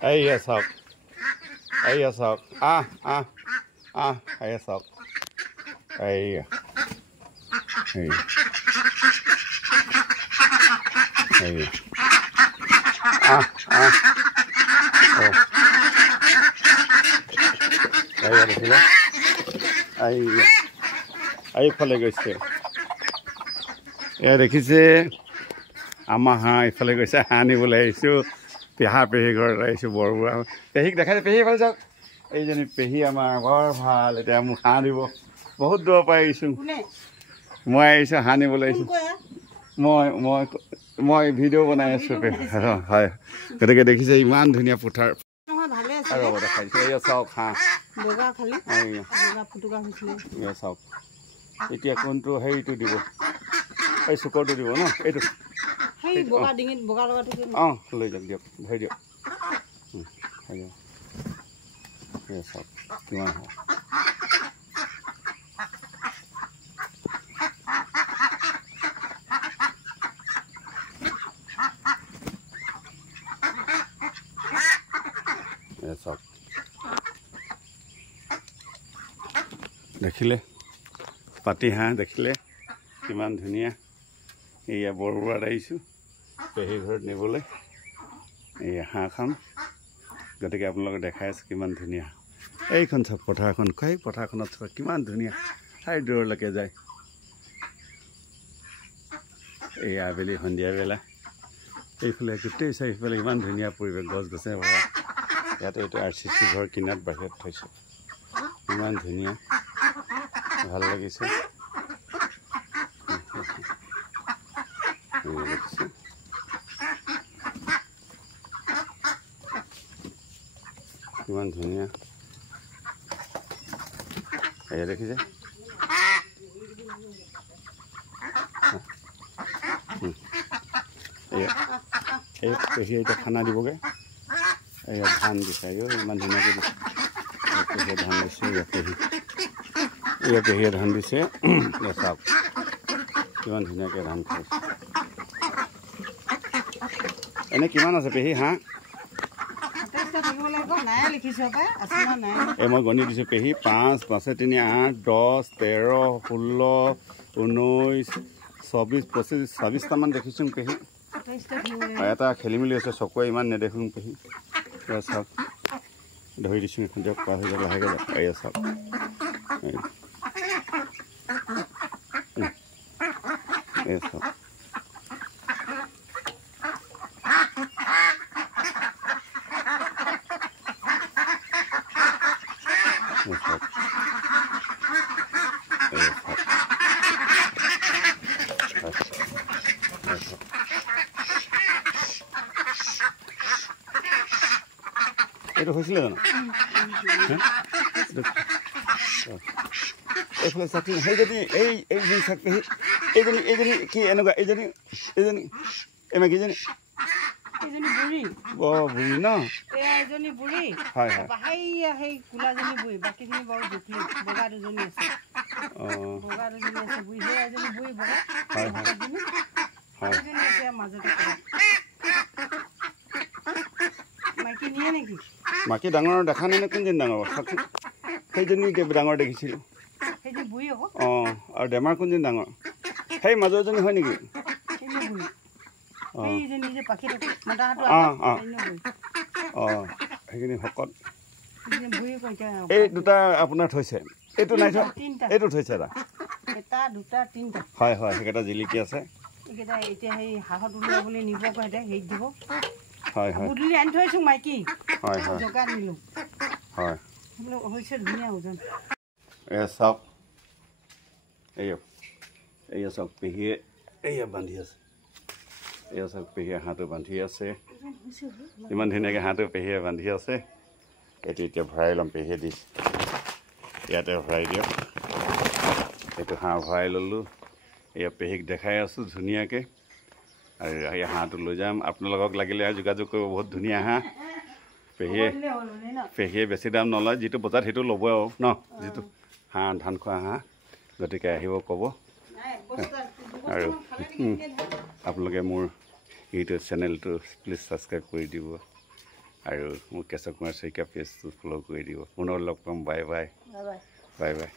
এইয়া চাওক এইয়া চাওক এইয়া চাওক এইয়া এইয়া এইয়া দেখিলে এইয়া এইফালে গৈছে এয়া দেখিছে আমাৰ হাঁহ এইফালে গৈছে হাঁহ নিবলৈ আহিছোঁ পেহা পেহী ঘৰত আহিছোঁ বৰবুঢ়া পেহীক দেখাইছে পেহী এইফালে যাওক এইজনী পেহী আমাৰ বৰ ভাল এতিয়া মোক হাঁহ দিব বহুত দূৰৰ পৰা আহিছোঁ মই আহিছোঁ হাঁহ নিবলৈ আহিছোঁ মই ভিডিঅ' বনাই আছোঁ হয় গতিকে দেখিছে ইমান ধুনীয়া পথাৰ ৰ'ব দেখাইছোঁ এয়া চাওক হাঁহ এয়া চাওক এতিয়া কোনটো হেৰিটো দিব এই চুকৰটো দিব ন এইটো অঁ লৈ যাওক দিয়ক ধৰি দিয়ক চাওক কিমান হয় চাওক দেখিলে পাতি হাঁহ দেখিলে কিমান ধুনীয়া এয়া বৰবুঢ়াত আহিছোঁ পেহী ঘৰত নিবলৈ এয়া হাঁহখন গতিকে আপোনালোকে দেখাই আছে কিমান ধুনীয়া এইখন চাওক পথাৰখন সেই পথাৰখনত চাওক কিমান ধুনীয়া ঠাই দূৰলৈকে যায় এই আবেলি সন্ধিয়া বেলা এইফালে গোটেই চাৰিওফালে ইমান ধুনীয়া পৰিৱেশ গছ গছনি ভৰা ইয়াতে এইটো RCC ঘৰ কিনাৰত বাহিৰত থৈছোঁ ইমান ধুনীয়া ভাল লাগিছে কিমান ধুনীয়া এয়া দেখিছে এই পেহী এতিয়া খানা দিবগৈ এয়া ধান দিছে ইমান ধুনীয়াকৈ দিছে পেহীয়ে ধান দিছে পেহীয়ে ধান দিছে চাওক কিমান ধুনীয়াকৈ ধান খাইছে এনে কিমান আছে পেহী হাঁহ এই মই গণি দিছোঁ পেহী 5, 5, 3, 8, 10, 13, 16, 19, 24, 25, 26টামান দেখিছোঁ পেহী এটা খেলি মেলি আছে চকুৱে ইমান নেদেখোঁ পেহী চাওক ধৰি দিছোঁ এখন দিয়ক পাৰ হৈ যাব লাহেকৈ যাওক এয়া চাওক এয়া চাওক এইটো হৈছিলে জানো এইফালে চাওক সেইজনী এইজনী চাওক পেহী এইজনী কি এনেকুৱা এইজনী এমাকীজনী বৰ বুঢ়ী ন হয় মাকি ডাঙৰ দেখা নাই নে কোনজনী ডাঙৰ চাওকচোন সেইজনী ডাঙৰ দেখিছিলোঁ অঁ আৰু বেমাৰ কোনজনী ডাঙৰ সেই মাজৰজনী হয় নেকি অঁ সেইখিনি শকত এই দুটা আপোনাৰ থৈছে এইটো নাই থোৱা এইটো থৈছে এটা হয় সেইকেইটা জিলিকি আছে হয় এয়া চাওক এয়া চাওক পেহীয়ে এয়া বান্ধি আছে এয়া চাওক পেহীয়ে হাঁহটো বান্ধি আছে ইমান ধুনীয়াকৈ হাঁহটো পেহীয়ে বান্ধি আছে এইটো এতিয়া ভৰাই ল'ম পেহীয়ে দি ইয়াতে ভৰাই দিয়ক এইটো হাঁহ ভৰাই ল'লোঁ এয়া পেহীক দেখাই আছোঁ ধুনীয়াকৈ আৰু এই হাঁহটো লৈ যাম আপোনালোকক লাগিলে যোগাযোগ কৰিব বহুত ধুনীয়া হাঁহ পেহীয়ে বেছি দাম নলয় যিটো বজাত সেইটো ল'ব আৰু ন যিটো হাঁহ ধান খোৱা হাঁহ গতিকে আহিব ক'ব আৰু আপোনালোকে মোৰ ইউটিউব চেনেলটো প্লিজ ছাবস্ক্ৰাইব কৰি দিব আৰু মোক কেশৱ কুমাৰ শইকীয়া পেজটো ফ'ল' কৰি দিব পুনৰ লগ পাম বাই বাই বাই বাই